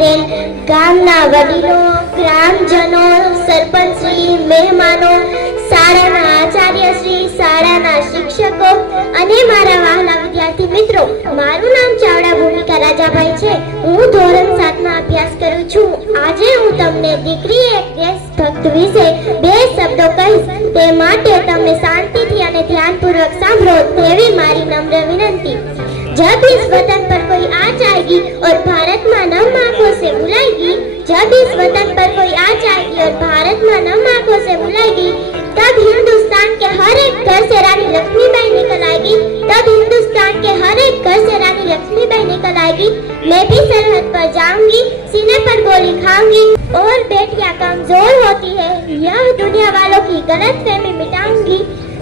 પધારેલ ગામના વડીલો ગ્રામજનો સરપંચશ્રી મહેમાનો શાળાના આચાર્યશ્રી શાળાના શિક્ષકો અને મારા વહાલા વિદ્યાર્થી મિત્રો મારું નામ ચાવડા ભૂમિકા રાજાભાઈ છે હું ધોરણ સાતમાં અભ્યાસ કરું છું આજે હું તમને દીકરી એક દેશભક્ત વિશે બે શબ્દો કહીશ તે માટે તમે શાંતિથી અને ધ્યાનપૂર્વક સાંભળો તેવી મારી નમ્ર વિનંતી जब इस वतन पर कोई आँच आएगी और भारत में नम आंखों से बुलाएगी। जब इस वतन पर कोई आ जाएगी और भारत में नम आँखों से बुलाएगी, तब हिंदुस्तान के हर एक घर से रानी लक्ष्मी लक्ष्मीबाई निकल आएगी। तब हिंदुस्तान के हर एक घर से रानी लक्ष्मी लक्ष्मीबाई निकल आएगी। मैं भी सरहद पर जाऊँगी, सीने पर गोली खाऊँगी और बेटियाँ कमज़ोर होती है, यह दुनिया वालों की गलत फहमी मिटाऊँगी।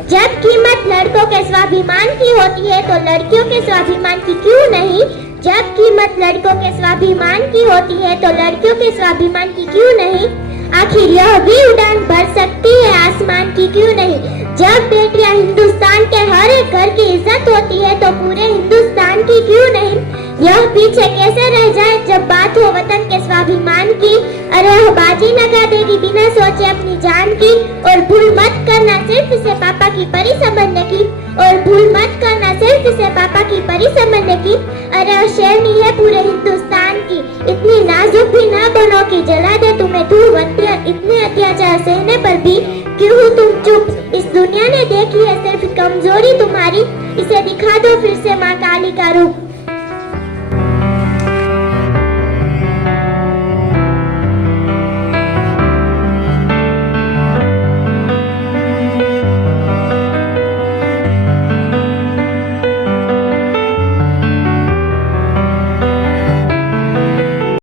जब कीमत लड़कों के स्वाभिमान की होती है तो लड़कियों के स्वाभिमान की क्यों नहीं? जब कीमत लड़कों के स्वाभिमान की होती है तो लड़कियों के स्वाभिमान की क्यों नहीं? आखिर यह भी उड़ान भर सकती है आसमान की क्यों नहीं? जब बेटियाँ हिंदुस्तान के हर एक घर की इज़्ज़त होती है तो पूरे हिंदुस्तान की क्यों नहीं? यह पीछे कैसे रह जाए जब बात हो वतन के स्वाभिमान की? अरे वह बाजी लगा देगी बिना सोचे अपनी जान की और भूल मत करना सिर्फ़ इसे पापा की परी अरे शेरनी है पूरे हिंदुस्तान की। इतनी नाजुक भी ना बनो कि जला दे तुम्हें अत्या- इतने अत्याचार सहने पर भी। क्यों तुम चुप? इस दुनिया ने देखी है सिर्फ़ कमज़ोरी तुम्हारी। इसे दिखा दो फिर से माँ काली का रूप।